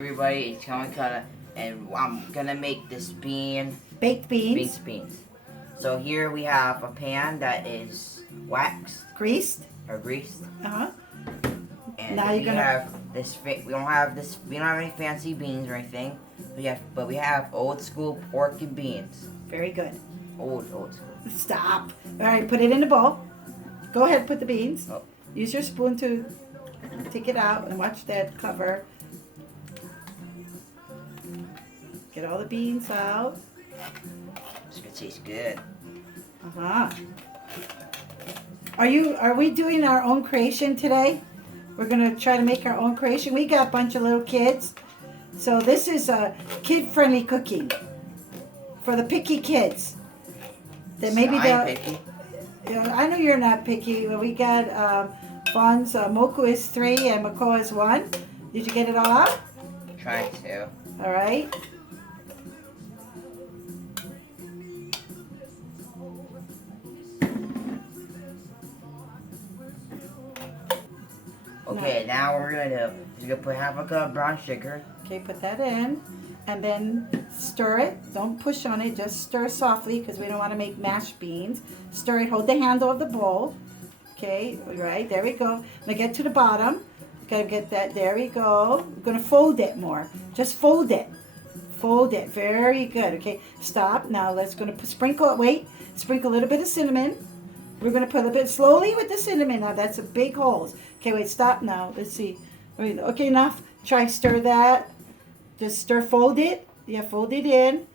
Everybody, it's Kamakana, and I'm gonna make this baked beans, So here we have a pan that is waxed greased, or greased, uh-huh. and Now we have this. We don't have this. We don't have any fancy beans or anything. But we have old school pork and beans. Very good. Old school. Stop. All right, put it in a bowl. Go ahead, put the beans. Oh. Use your spoon to take it out and watch that cover. Get all the beans out. It's gonna taste good. Uh-huh. Are we doing our own creation today? We're gonna try to make our own creation. We got a bunch of little kids. So this is a kid-friendly cooking for the picky kids. That maybe they'll. Picky. I know you're not picky. We got Fawn's Moku is 3 and Mako is 1. Did you get it all out? Trying to. All right. Okay, now what we're gonna do is we're gonna put half a cup of brown sugar. Okay, put that in. And then stir it. Don't push on it. Just stir softly because we don't want to make mashed beans. Stir it. Hold the handle of the bowl. Okay, right. There we go. Now get to the bottom. Gotta get that. There we go. We're going to fold it more. Just fold it. Fold it. Very good. Okay, stop. Now let's going to sprinkle it. Wait. Sprinkle a little bit of cinnamon. We're going to put a bit slowly with the cinnamon. Now that's a big holes. Okay, wait. Stop now. Let's see. Wait, okay, enough. Try stir that. Just stir, fold it. Yeah, fold it in.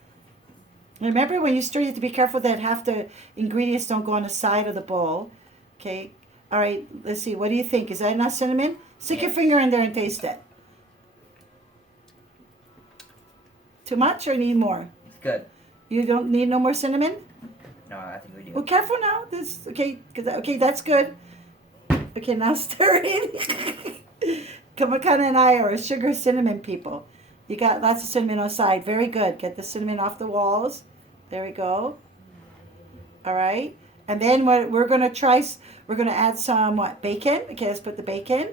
Remember when you stir, you have to be careful that half the ingredients don't go on the side of the bowl. Okay. All right. Let's see. What do you think? Is that enough cinnamon? Stick your finger in there and taste it. Too much or need more? It's good. You don't need no more cinnamon? No, I think we do. Well, careful now. This okay. Okay, that's good. Okay, now stir it. Kamakana and I are sugar cinnamon people. You got lots of cinnamon on the side. Very good. Get the cinnamon off the walls. There we go. All right. And then what we're going to try, we're going to add some, bacon. Okay, let's put the bacon.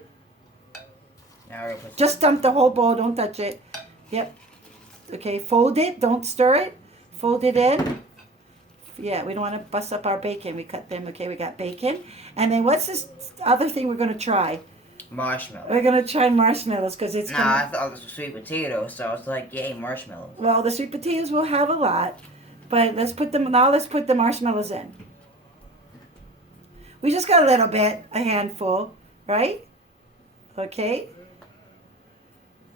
Now we're gonna put Just dump the whole bowl. Don't touch it. Yep. Okay, fold it. Don't stir it. Fold it in. Yeah, we don't want to bust up our bacon. We cut them. Okay, we got bacon. And then what's this other thing we're going to try? Marshmallows. We're going to try marshmallows because it's I thought it was sweet potatoes, so I was like, yay, marshmallows. Well, the sweet potatoes will have a lot, but let's put the marshmallows in. We just got a little bit, a handful, right? Okay.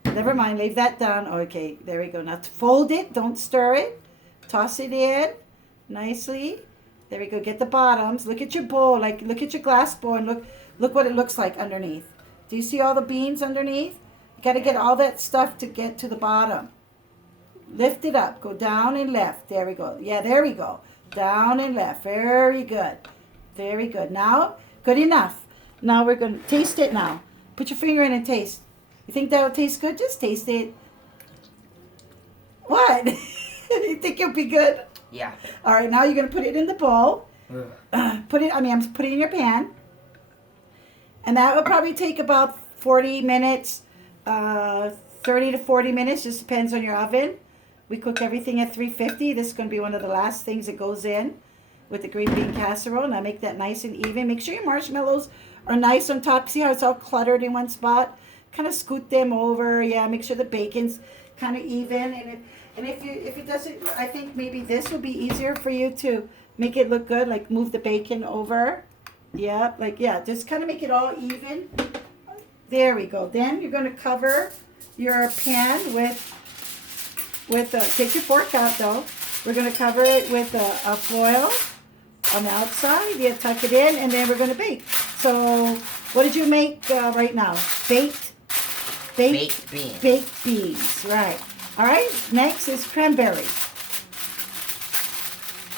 Never mind, leave that down. Okay, there we go. Now fold it, don't stir it. Toss it in nicely. There we go. Get the bottoms. Look at your bowl, look at your glass bowl and look what it looks like underneath. Do you see all the beans underneath? You got to get all that stuff to get to the bottom. Lift it up. Go down and left. There we go. Yeah, there we go. Down and left. Very good. Very good. Now, good enough. Now we're going to taste it now. Put your finger in and taste. You think that will taste good? Just taste it. What? You think it'll be good? Yeah. All right, now you're going to put it in the bowl. Put it in your pan. And that will probably take about 40 minutes, 30 to 40 minutes, just depends on your oven. We cook everything at 350. This is going to be one of the last things that goes in with the green bean casserole. Now make that nice and even. Make sure your marshmallows are nice on top. See how it's all cluttered in one spot? Kind of scoot them over. Yeah, make sure the bacon's kind of even. And if it doesn't, I think maybe this will be easier for you to make it look good. Like move the bacon over. Yeah, just kind of make it all even. There we go. Then you're going to cover your pan take your fork out though. We're going to cover it with a foil on the outside. Yeah, tuck it in, and then we're going to bake. So, what did you make right now? Baked beans. Baked beans, right. All right, next is cranberries.